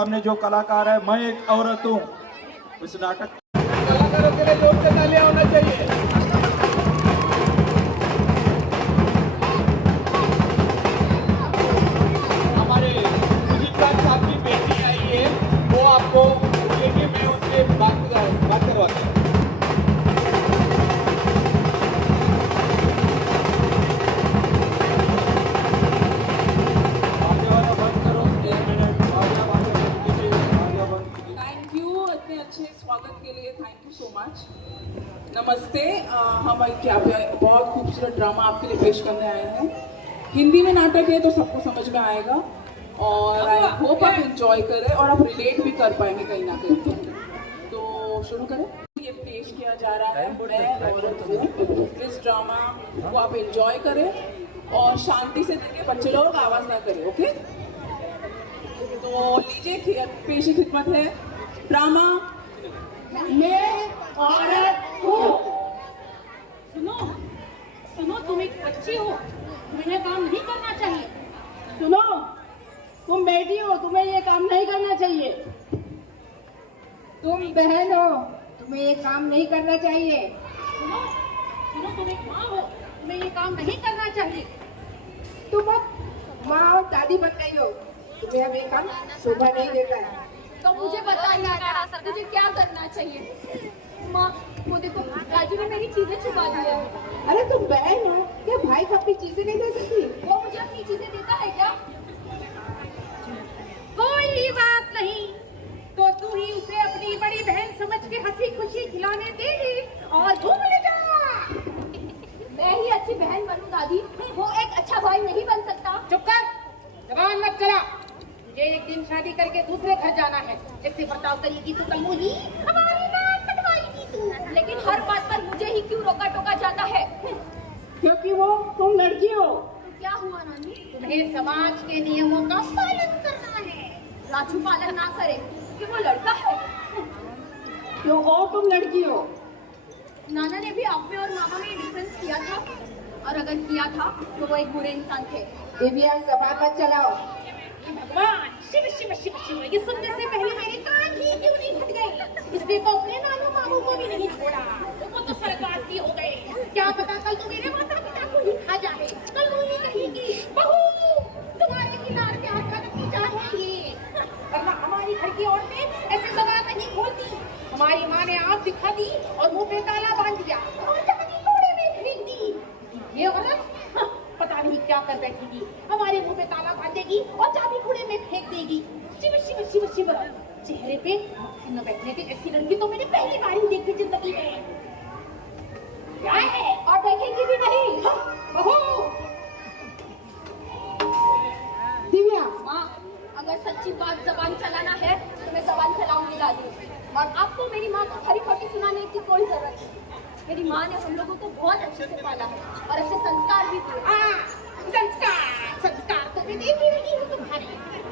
सामने जो कलाकार है, मैं एक औरत हूँ, उस नाटक कलाकारों के लिए जोर से तालियां होना चाहिए। हमारे सुजीत राज साहब की बेटी आई है, वो आपको लेके मैं उससे बात करवाता हूँ। थैंक यू इतने अच्छे स्वागत के लिए, थैंक यू सो मच। नमस्ते, हम क्या बहुत खूबसूरत ड्रामा आपके लिए पेश करने आए हैं। हिंदी में नाटक है तो सबको समझ में आएगा और आई होप आप एंजॉय करें और आप रिलेट भी कर पाएंगे कहीं ना कहीं। तो शुरू करें। ये पेश किया जा रहा है मैं औरत हूँ। इस ड्रामा को आप एंजॉय करें और शांति से देखें, बच्चे लोग आवाज़ ना करें, ओके। तो लीजिए, पेशी खिदमत है ड्रामा मैं औरत हूँ। सुनो सुनो, तुम एक बच्ची हो, तुम्हें ये काम नहीं करना चाहिए। सुनो, तुम बेटी हो, तुम्हें ये काम नहीं करना चाहिए। तुम बहन हो, तुम्हें ये काम नहीं करना चाहिए। सुनो सुनो, तुम एक माँ हो, तुम्हें ये काम नहीं करना चाहिए। तुम अब माँ और दादी बन गई हो, तुम्हें अब ये काम शोभा नहीं देता है। तो मुझे बताइए मुझे क्या करना चाहिए। माँ, वो देखो राजू ने मेरी चीजें छुपा दी है। अरे तुम बहन हो, क्या भाई को अपनी चीजें नहीं दे सकती? वो मुझे अपनी चीजें देता है क्या? कोई बात नहीं, तो तू ही उसे अपनी बड़ी बहन समझ के हंसी खुशी खिलाने देगी और घूम ले जा। मैं ही अच्छी बहन बनूं दादी, वो एक अच्छा भाई नहीं बन सकता। चुप कर, जबान मत चला। मुझे एक दिन शादी करके दूसरे घर जाना है। इससे बर्ताव करेगी तो कल ही हमारी नाक कटवाएगी तू। लेकिन हर बात पर मुझे ही क्यों रोका टोका जाता है? क्योंकि वो तुम लड़की हो। तो क्या हुआ नानी? तुम्हें समाज के नियमों का पालन करना है। राजू पालन ना करे कि वो लड़का है। क्यों और तुम लड़की हो? नाना ने भी आप में और मामा में डिफरेंस किया था, और अगर किया था तो वो एक बुरे इंसान थे। दिव्या, सभा मत चलाओ। भगवान, शिव शिव शिव शिव, ये सुनने से पहले मेरे कान ही क्यों नहीं फट गए? इसने तो अपने नानू मामू को भी नहीं छोड़ा, वो तो स्वर्गवासी हो गए। क्या पता कल तो मेरे माता पिता को ही खा जाए। कल वो ही कहेगी, बहू तुम्हारे किनार पे हाथ रखनी चाहिए। वरना हमारी घर की औरतें ऐसे जबान नहीं खोलती। हमारी माँ ने आँख दिखा दी और मुंह पे ताला बांध दिया और चाबी कूड़े में फेंक दी। ये औरत पता नहीं क्या कर बैठेगी। हमारे मुंह पे ताला बांधेगी और चाबी कूड़े में फेंक देगी। शिव शिव शिव शिव, चेहरे पे न बैठने की ऐसी लड़की तो मैंने पहली बार ही देखी जिंदगी में। क्या है? और देखेंगी भी नहीं। बहू दिव्या। माँ, अगर सच्ची बात जबान चलाना है तो मैं जबान चलाऊंगी दादी, और आपको मेरी माँ को खरी खोटी सुनाने की कोई जरूरत नहीं। मेरी माँ ने हम लोगों को बहुत अच्छे से पाला है और अच्छे संस्कार भी दिए। संस्कार तो मैं देख ही रही हूँ तुम्हारे।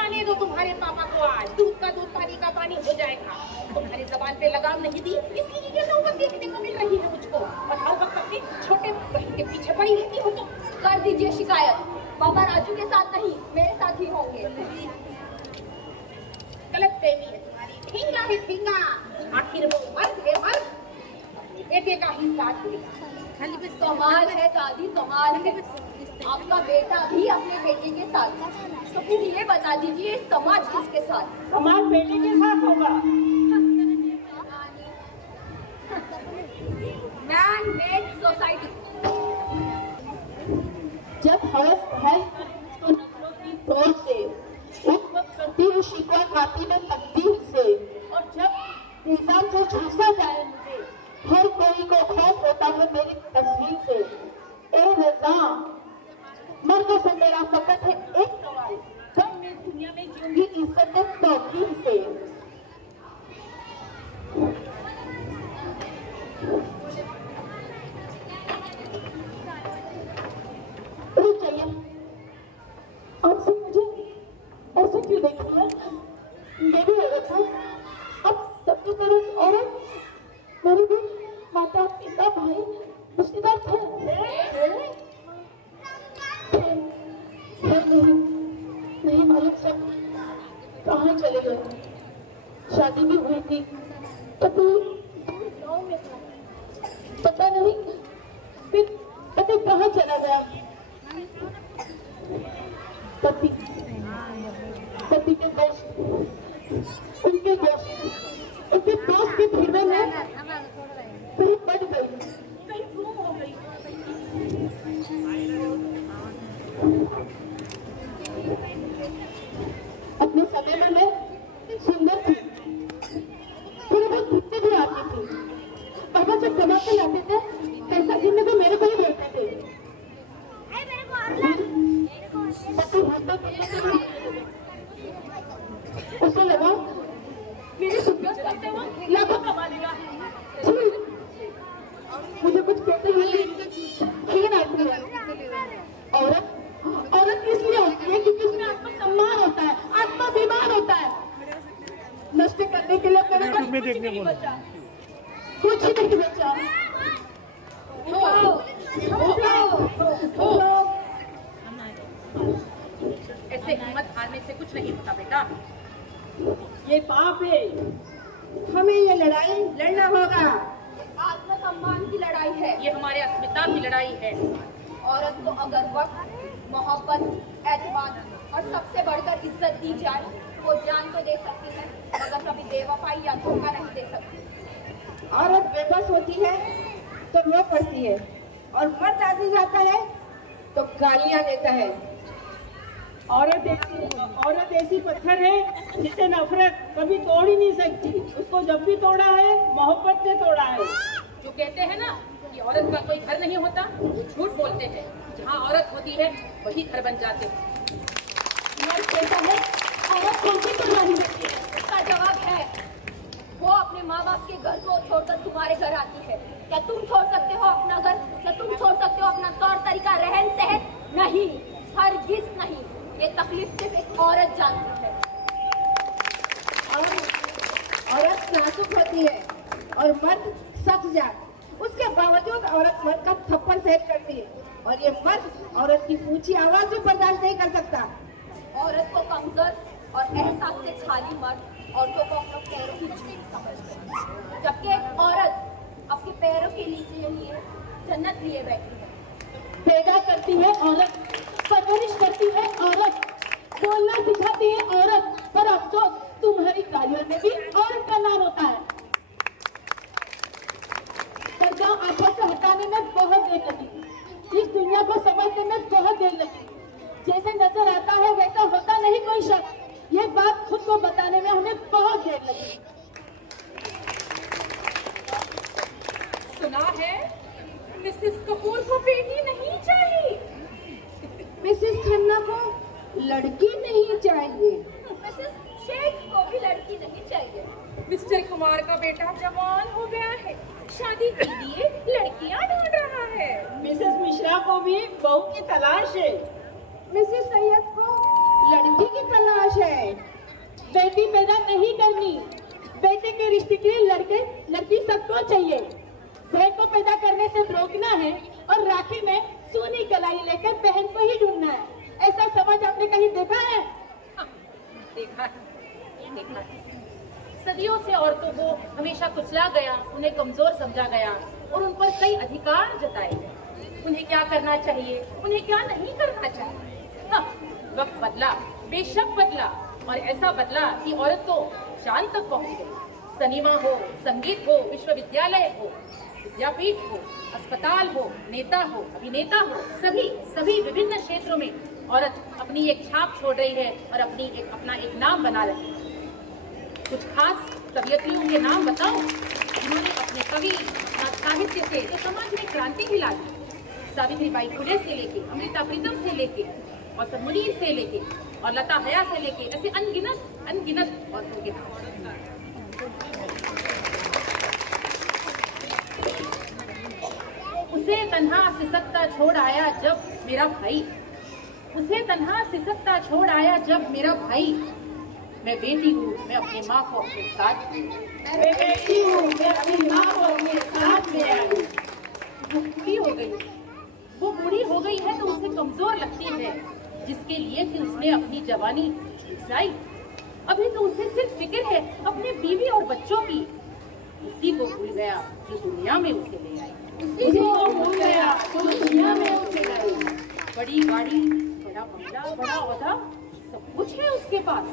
आने दो तुम्हारे पापा को, आज दूध का दूध पानी का पानी हो जाएगा। तुम्हारी जबान पे लगाम नहीं दी, इसलिए ये नौबत देखने को मिल रही है मुझको। और हर वक्त अपने छोटे बहन के पीछे पड़ी रहती हो तो कर दीजिए शिकायत। पापा राजू के साथ नहीं, मेरे साथ ही होंगे। गलत फहमी है तुम्हारी। ठिंगा है ठिंगा, आखिर वो मर्द है मर्द, बेटे का ही साथ देगा। कमाल है दादी, कमाल है। आपका बेटा भी अपने बेटे के साथ, तो फिर ये बता दीजिए समाज किसके साथ? समाज बेटे के साथ होगा। Man made society. जब हवस है तो नजरों की तोड़ से, उस वक्त करती हूँ शिकवा खाती में तकदीर से। और जब इंसान से झूसा जाए मुझे, हर कोई को खौफ होता है मेरी तस्वीर से। ए रज़ा, मर्दों से मेरा फकत है एक सवाल, कब मैं दुनिया में जीऊंगी इज्जत तौकीर से। रुक जाइए, आपसे मुझे ऐसे क्यों देख रही है? ये भी औरत है, अब सबकी तरफ औरत। मेरी भी माता पिता भाई रिश्तेदार थे। नहीं मालूम सब कहाँ चले गए? शादी भी हुई थी तो दूर गाँव में था, पता नहीं फिर पति कहाँ चला गया। पति के दोस्त, उनके दोस्त की भीड़ में कहीं बढ़ गई, कहीं गुम हो गई। अपने समय में मैं सुंदर थी, थोड़ी बहुत घूमते भी आती थी। पापा जब कमा के लाते थे पैसा गिनने को मेरे को ही देते थे। उसे लगा मेरी सुंदर करते हुए लाखों कमा लिया। मुझे कुछ कहते हुए घिन आती है। औरत इसलिए होती है क्योंकि उसमें आत्मसम्मान होता है, आत्माभिमान होता है। नष्ट करने के लिए मेरे पास कुछ नहीं बचा। ऐसे हिम्मत हारने से कुछ नहीं होता बेटा। ये पाप है, हमें ये लड़ाई लड़ना होगा। आत्मसम्मान की लड़ाई है, ये हमारे अस्मिता की लड़ाई है। औरत को अगर वक्त, मोहब्बत, एतमाद और सबसे बढ़कर इज्जत दी जाए, वो जान तो दे सकती है मगर कभी बेवफाई या धोखा नहीं दे सकती। औरत बेबस होती है तो रो पड़ती है और मर्द आगे जाता है तो गालियां देता है। औरत ऐसी पत्थर है जिसे नफरत कभी तोड़ ही नहीं सकती। उसको जब भी तोड़ा है मोहब्बत से तोड़ा है। जो कहते हैं ना कि औरत का कोई घर नहीं होता, वो झूठ बोलते हैं। जहाँ औरत होती है वही घर बन जाते हैं। मर्द कहता है औरत कौन सी कुर्बानी देती है? इसका जवाब है वो अपने माँ बाप के घर को छोड़कर तुम्हारे घर आती है। क्या तुम छोड़ सकते हो अपना घर? क्या तुम छोड़ सकते हो अपना तौर तरीका, रहन सहन? नहीं, हरगिज़ नहीं। ये तकलीफ सिर्फ एक औरत जानती है। औरत नाजुक होती है और मर्द सख्त जात। उसके बावजूद औरत मर्द का थप्पड़ सहन करती है और ये मर्द औरत की ऊंची आवाज भी बर्दाश्त नहीं कर सकता। औरत को कमजोर और एहसास से खाली मर्द औरतों को अपने पैरों की झील समझते हैं, जबकि एक औरत अपने पैरों के नीचे लिए जन्नत लिए बैठी है। पैदा करती है औरत, परवरिश करती है औरत, बोलना सिखाती है औरत, पर अफसोस तुम्हारी गालियों में भी औरत का नाम होता है। पर्दा आंखों से हटाने में बहुत देर लगी, इस दुनिया को समझने में बहुत देर लगी। जैसे नजर आता है वैसा होता नहीं कोई शख्स, ये बात खुद को बताने में हमें बहुत देर लगी। सुना है मिसेस कपूर को बेटी नहीं चाहिए, मिसेस खन्ना को लड़की नहीं चाहिए, मिसेस शेख को भी लड़की नहीं चाहिए। मिस्टर कुमार का बेटा जवान हो गया है, शादी के लिए लड़कियां ढूंढ रहा है। मिसेस मिश्रा को भी बहू की तलाश है, मिसेस सैयद को लड़की की तलाश है। बेटी पैदा नहीं करनी, बेटे के रिश्ते के लिए लड़की सबको चाहिए। बहन को पैदा करने से रोकना है और राखी में सोनी कलाई लेकर बहन को ही ढूंढना है। ऐसा समझ आपने कहीं देखा है? हाँ, देखा है। सदियों से औरतों को हमेशा कुचला गया, उन्हें कमजोर समझा गया और उन पर कई अधिकार जताए गए। उन्हें क्या करना चाहिए, उन्हें क्या नहीं करना चाहिए। हाँ, वक्त बदला, बेशक बदला, और ऐसा बदला कि औरत तो चांद तक पहुंच गई। सिनेमा हो, संगीत हो, विश्वविद्यालय हो, विद्यापीठ हो, अस्पताल हो, नेता हो, अभिनेता हो, सभी विभिन्न क्षेत्रों में औरत अपनी एक छाप छोड़ रही है और अपना एक नाम बना रही है। कुछ खास कवियत्रियों के नाम बताओ जिन्होंने अपने कवि, अपना साहित्य से तो समाज में क्रांति ला दी। सावित्रीबाई फुले से लेके, अमृता प्रीतम से लेके, और मुनीर से लेके, और लता हया से लेके, ऐसे अनगिनत औरतों के। उसे तन्हा सिसकता छोड़ आया जब मेरा भाई, उसे तन्हा सिसकता छोड़ आया जब मेरा भाई। मैं बेटी हूँ, मैं अपनी माँ को अपने साथ, मैं बेटी हूँ, मैं अपनी माँ को अपने साथ ले आई। वो बूढ़ी हो गई, वो बूढ़ी हो गई है तो उसे कमजोर लगती है, जिसके लिए कि उसने अपनी जवानी झुलसाई। अभी तो उसे सिर्फ फिक्र है अपने बीवी और बच्चों की। उसी को भूल गया जो दुनिया में उसे ले आई। उसी को भूल गया जो दुनिया में उसे लाई। बड़ी गाड़ी, बड़ा बंगला, बड़ा औहदा, सब कुछ है उसके पास।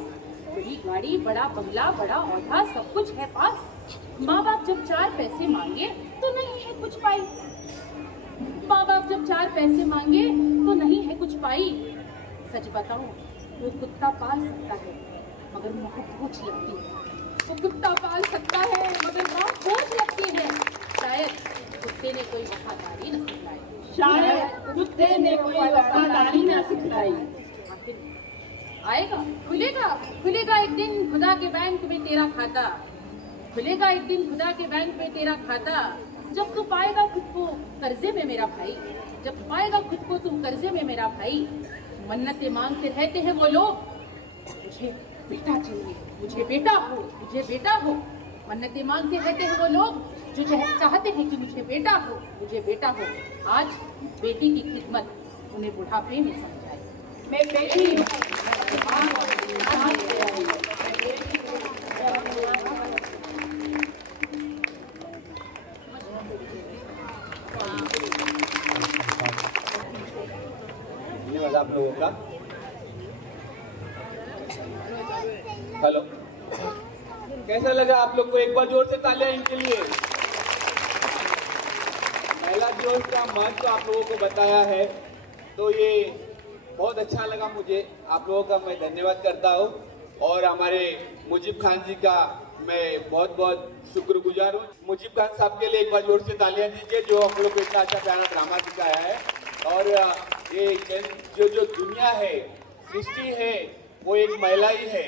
बड़ी गाड़ी, बड़ा बंगला, बड़ा औहदा, सब कुछ है पास। माँ बाप जब 4 पैसे मांगे तो नहीं है कुछ पाई। माँ बाप जब 4 पैसे मांगे तो नहीं है कुछ पाई। सच बताओ, वो कुत्ता पाल सकता है मगर माँ बोझ लगती है। वो कुत्ता पाल सकता है मगर माँ बोझ लगती है। शायद कुत्ते ने कोई वफादारी न सिखाई। शायद कुत्ते ने कोई वफादारी न सिखाई। आएगा, खुलेगा, खुलेगा एक दिन खुदा के बैंक में तेरा खाता। खुलेगा एक दिन खुदा के बैंक में तेरा खाता। जब तू पाएगा खुद को कर्जे में मेरा भाई। जब पाएगा खुद को तू कर्जे में मेरा भाई। मन्नतें मांगते रहते हैं वो लोग, मुझे बेटा चाहिए, मुझे बेटा हो, मुझे बेटा हो। मन्नतें मांगते रहते हैं वो लोग जो चाहते हैं कि मुझे बेटा हो, मुझे बेटा हो। आज बेटी की खिदमत उन्हें बुढ़ापे में समझाई। मैं बेटी हूँ। धन्यवाद आप लोगों का। हेलो, कैसा लगा आप लोग को? एक बार जोर से तालियां इनके लिए। महिला दिवस का महत्व आप लोगों को बताया है, तो ये बहुत अच्छा लगा मुझे। आप लोगों का मैं धन्यवाद करता हूँ और हमारे मुजीब खान जी का मैं बहुत बहुत शुक्रगुजार हूँ। मुजीब खान साहब के लिए एक बार जोर से तालियां दीजिए, जो हम लोग को इतना अच्छा प्यारा ड्रामा दिखाया है। और ये जो दुनिया है, सृष्टि है, वो एक महिला ही है।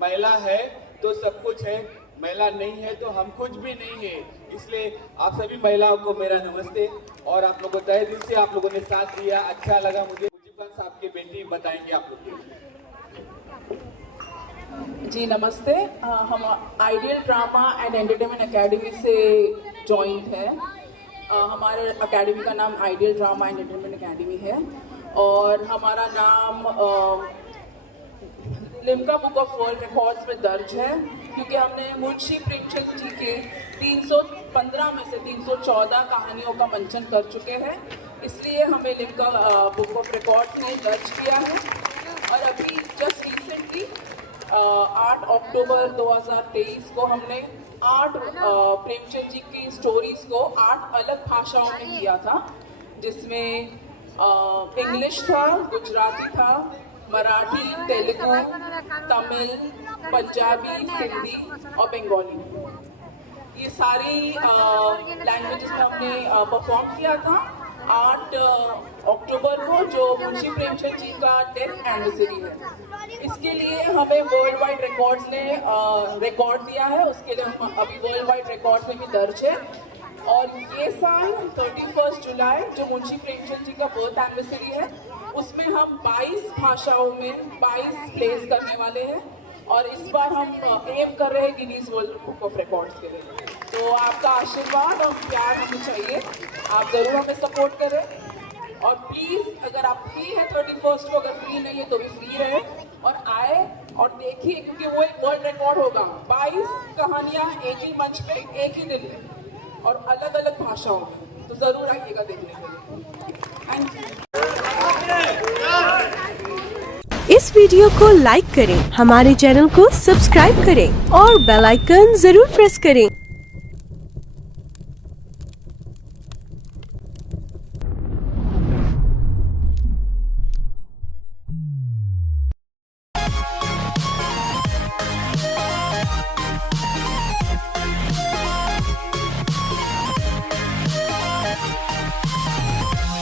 महिला है तो सब कुछ है, महिला नहीं है तो हम कुछ भी नहीं है। इसलिए आप सभी महिलाओं को मेरा नमस्ते। और आप लोगों को तहे दिल से आप लोगों ने साथ दिया, अच्छा लगा मुझे। मुजीब खान साहब की बेटी बताएंगे आप लोग। जी नमस्ते। हम ideal drama and entertainment academy से जॉइंट है। हमारे एकेडमी का नाम ideal drama and entertainment academy है और हमारा नाम Limca book of world records में दर्ज है, क्योंकि हमने मुंशी प्रेमचंद जी के 315 में से 314 कहानियों का मंचन कर चुके हैं। इसलिए हमें लिम्का बुक ऑफ रिकॉर्ड्स ने दर्ज किया है। और अभी जस्ट रिसेंटली 8 अक्टूबर 2023 को हमने 8 प्रेमचंद जी की स्टोरीज को 8 अलग भाषाओं में किया था, जिसमें इंग्लिश था, गुजराती था, मराठी, तेलुगु, तमिल, पंजाबी, सिंधी और बंगाली। ये सारी लैंग्वेजेस में हमने परफॉर्म किया था। 8 अक्टूबर को जो मुंशी प्रेमचंद जी का डेथ एनिवर्सरी है, इसके लिए हमें वर्ल्ड वाइड रिकॉर्ड्स ने रिकॉर्ड दिया है। उसके लिए हम अभी वर्ल्ड वाइड रिकॉर्ड्स में भी दर्ज है। और ये साल 31 जुलाई जो मुंशी प्रेमचंद जी का बर्थ एनिवर्सरी है, उसमें हम 22 भाषाओं में 22 प्लेस करने वाले हैं। और इस बार हम एम कर रहे हैं Guinness world book of records के लिए। तो आपका आशीर्वाद और प्यार हमें चाहिए, आप ज़रूर हमें सपोर्ट करें। और प्लीज़ अगर आप फ्री है 31 को, अगर फ्री नहीं है तो भी फ्री रहे और आए और देखिए, क्योंकि वो एक वर्ल्ड रिकॉर्ड होगा। 22 कहानियाँ एक ही मंच पे एक ही दिन में और अलग अलग भाषाओं में, तो ज़रूर आइएगा देखने के लिए। Thank you. इस वीडियो को लाइक करें, हमारे चैनल को सब्सक्राइब करें और बेल आइकन जरूर प्रेस करें।